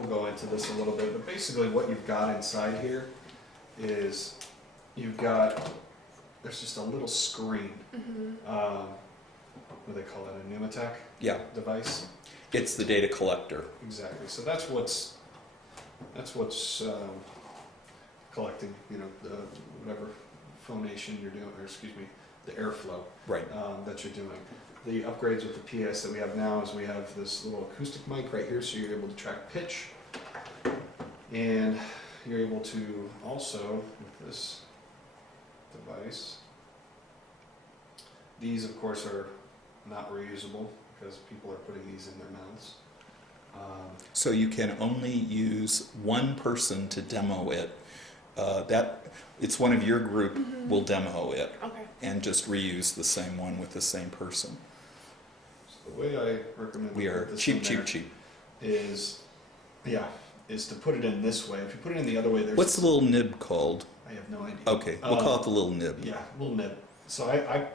we'll go into this a little bit, but basically what you've got inside here is you've got, there's just a little screen. What do they call it, a pneumatic device? It's the data collector. Exactly. So that's what's collecting, you know, whatever phonation you're doing, or excuse me, the airflow that you're doing. The upgrades with the PS that we have now is we have this little acoustic mic right here, so you're able to track pitch, and you're able to also, with this device, these of course are not reusable because people are putting these in their mouths. So you can only use one person to demo it. It's one of your group will demo it, and just reuse the same one with the same person. So the way I recommend we are cheap is to put it in this way. If you put it in the other way, there's what's the little nib called? I have no idea. Okay, we'll call it the little nib. Yeah, little nib. So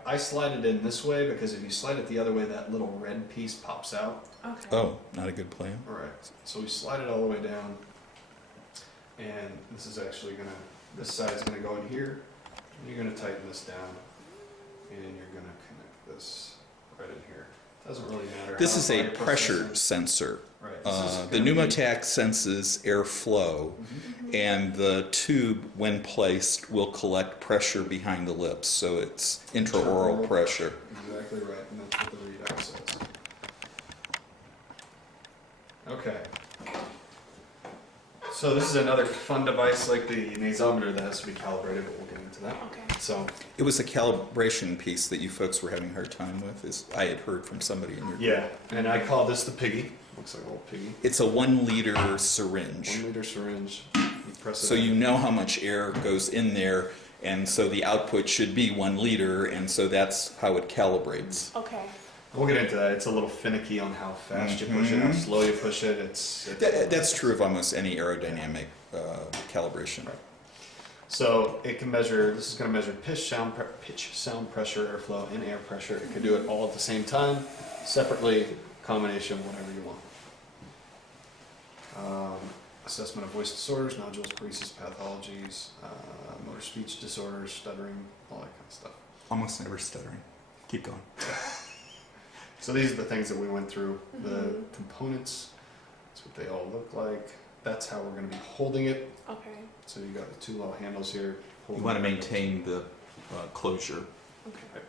I slide it in this way because if you slide it the other way, that little red piece pops out. Okay. Oh, not a good plan. All right. So we slide it all the way down, and this is actually gonna, this side's gonna go in here, and you're gonna tighten this down, and you're gonna connect this right in here. Doesn't really matter. This is a pressure sensor. Right. The pneumatic senses airflow, and the tube, when placed, will collect pressure behind the lips, so it's intraoral pressure. Exactly right, and that's what the readout says. Okay. So this is another fun device like the nasometer that has to be calibrated, but we'll get into that. Okay. So it was a calibration piece that you folks were having a hard time with, as I had heard from somebody in your group. Yeah, and I call this the piggy. Looks like a little piggy. It's a 1 liter syringe. 1 liter syringe. You press it so you know how much air goes in there, and so the output should be 1 liter, and so that's how it calibrates. Okay. We'll get into that. It's a little finicky on how fast you push it, how slow you push it. That's true of almost any aerodynamic calibration. Right. So it can measure, this is going to measure pitch, sound pressure, airflow, and air pressure. It can do it all at the same time, separately, combination, whatever you want. Assessment of voice disorders, nodules, paresis, pathologies, motor speech disorders, stuttering, all that kind of stuff. Almost never stuttering. Keep going. So these are the things that we went through. The components, that's what they all look like. That's how we're going to be holding it. Okay. So you got the 2 little handles here. You want to maintain the closure. Okay. Right.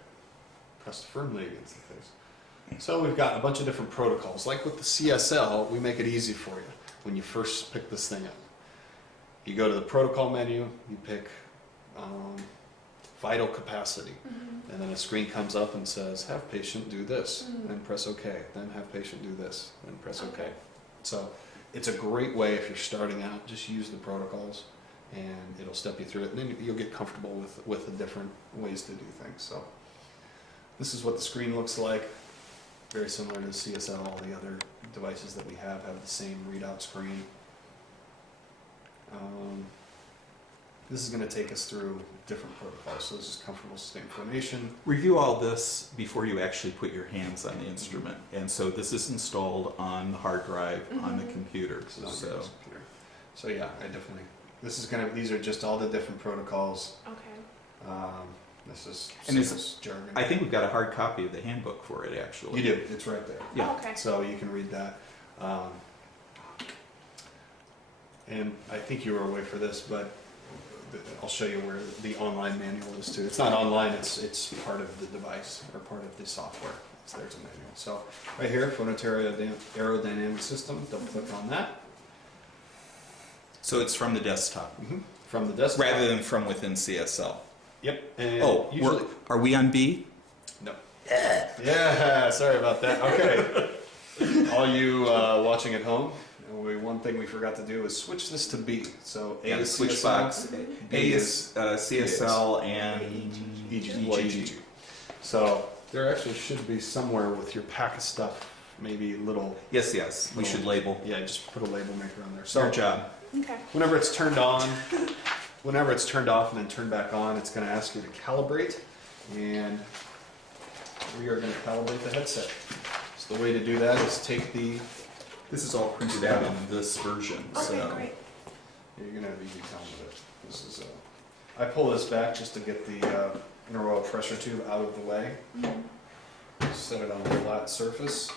Pressed firmly against the face. So we've got a bunch of different protocols. Like with the CSL, we make it easy for you when you first pick this thing up. You go to the protocol menu, you pick vital capacity, and then a screen comes up and says, have patient do this, then press OK, then have patient do this, then press OK. So it's a great way if you're starting out, just use the protocols and it'll step you through it, and then you'll get comfortable with the different ways to do things. So this is what the screen looks like. Very similar to the CSL. All the other devices that we have the same readout screen. This is going to take us through different protocols. So this is comfortable sustained phonation. Review all this before you actually put your hands on the instrument. And so this is installed on the hard drive on the computer. So yeah, I definitely. This is going to. These are just all the different protocols. Okay. This is and jargon. I think we've got a hard copy of the handbook for it, actually. You do. It's right there. Yeah. Oh, okay. So you can read that. And I think you were away for this, but I'll show you where the online manual is too. It's not online. It's part of the device or part of the software. So there's a manual. So right here, Phonatory Aerodynamic System. Double click on that. So it's from the desktop. From the desktop. Rather than from within CSL. Yep. And oh, usually, are we on B? No. Yeah, sorry about that. Okay. All you watching at home, one thing we forgot to do is switch this to B. So A is switch CSL, box. B A is CSL and EG. So there actually should be somewhere with your pack of stuff, maybe little. Yes. We should label. Yeah, just put a label maker on there. So your job. Okay. Whenever it's turned on, whenever it's turned off and then turned back on, it's going to ask you to calibrate, and we are going to calibrate the headset. So the way to do that is take the This is all printed out in this version. Okay, So. great. Yeah, you're gonna have easy time with it. This is I pull this back just to get the inter-oil pressure tube out of the way. Set it on a flat surface.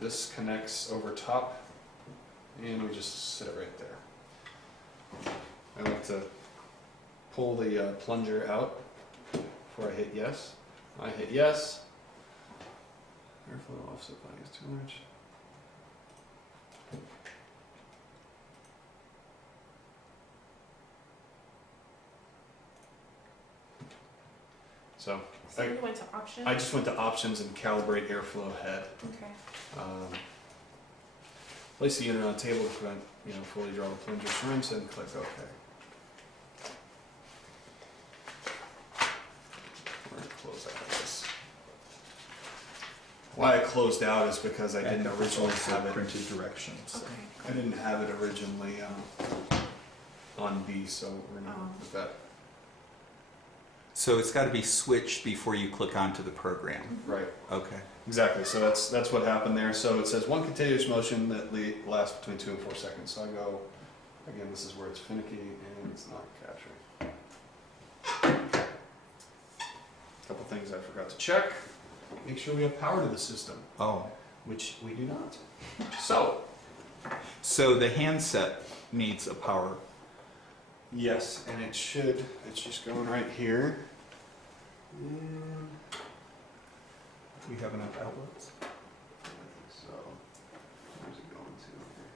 This connects over top, and we just sit it right there. I like to pull the plunger out before I hit yes. I hit yes. Airflow offset value is too much. So you went to options? I just went to options and calibrate airflow head. Okay. Place the unit on table to prevent, fully draw the plunger shrimps and click OK. We're going to close out of this. Why I closed out is because I didn't originally have it printed directions. Okay. I didn't have it originally on B, so we're going to put that. So it's got to be switched before you click onto the program. Right. Okay. Exactly. So that's what happened there. So it says one continuous motion that lasts between 2 and 4 seconds. So I go, again, this is where it's finicky and it's not capturing. A couple things I forgot to check. Make sure we have power to the system. Oh. Which we do not. So the handset needs a power. Yes, and it's just going right here. And We have enough outlets. I think so. Where's it going to here?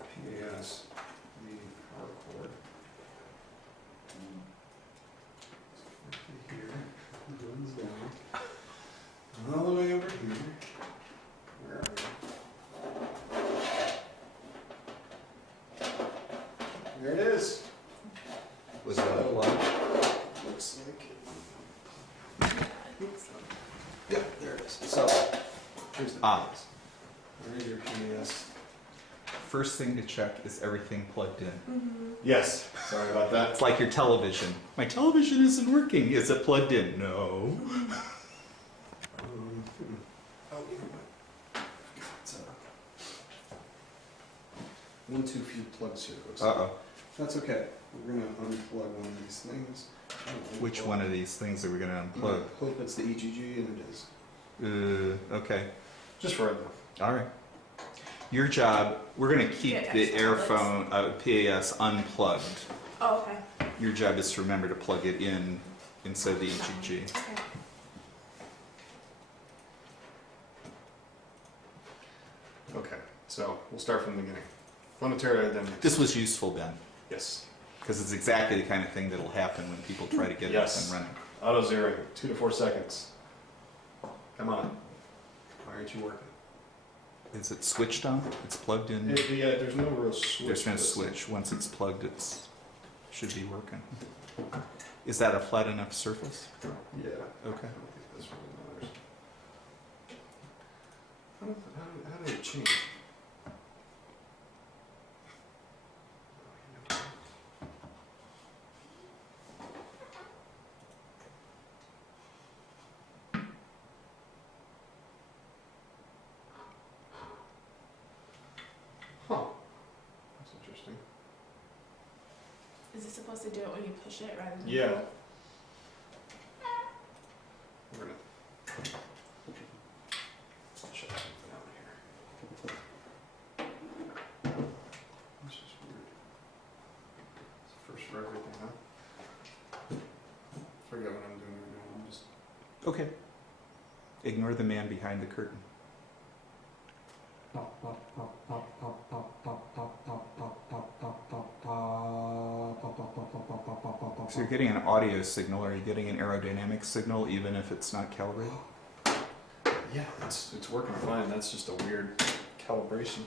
PAS, the power cord. Here, it runs down. All the way over here. Where are we? There it is. Was that a plug? Looks like it. Yeah, there it is. So, here's the PAS. Where's your PAS? First thing to check is everything plugged in. Yes. Sorry about that. It's like your television. My television isn't working. Is it plugged in? No. Oh, you know what? It's one too few plugs here. Looks like. That's okay. We're gonna unplug one of these things. Which one of these things are we going to unplug? Hope it's the EGG, and it is. Okay. Just for right now. All right. Your job, we're going to keep Yeah, the tablets. Airphone PAS unplugged. Oh, okay. Your job is to remember to plug it in instead of the EGG. Okay. Okay. So we'll start from the beginning. Phonatory Aerodynamic. This was useful, Ben, Yes. because it's exactly the kind of thing that'll happen when people try to get it up Yes. and running. Auto zeroing. 2 to 4 seconds. Come on. Why aren't you working? Is it switched on? It's plugged in? Yeah, there's no real switch. There's no to this. switch. Once it's plugged, it should be working. Is that a flat enough surface? Yeah. Okay. I don't think this really matters. How did it change? Huh. That's interesting. Is it supposed to do it when you push it rather than? Yeah. We're gonna check something out here. This is weird. It's the first for everything, huh? Forget what I'm doing right now. I'm just. Okay. Ignore the man behind the curtain. So you're getting an audio signal. Are you getting an aerodynamic signal even if it's not calibrated? Yeah, it's working fine. That's just a weird calibration.